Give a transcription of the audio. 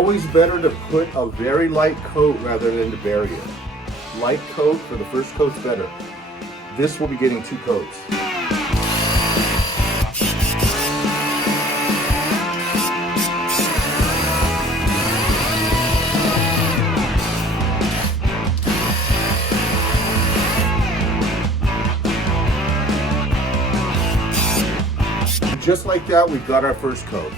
always better to put a very light coat rather than to bury it. Light coat for the first coat's better. This will be getting 2 coats. Just like that, we've got our first coat.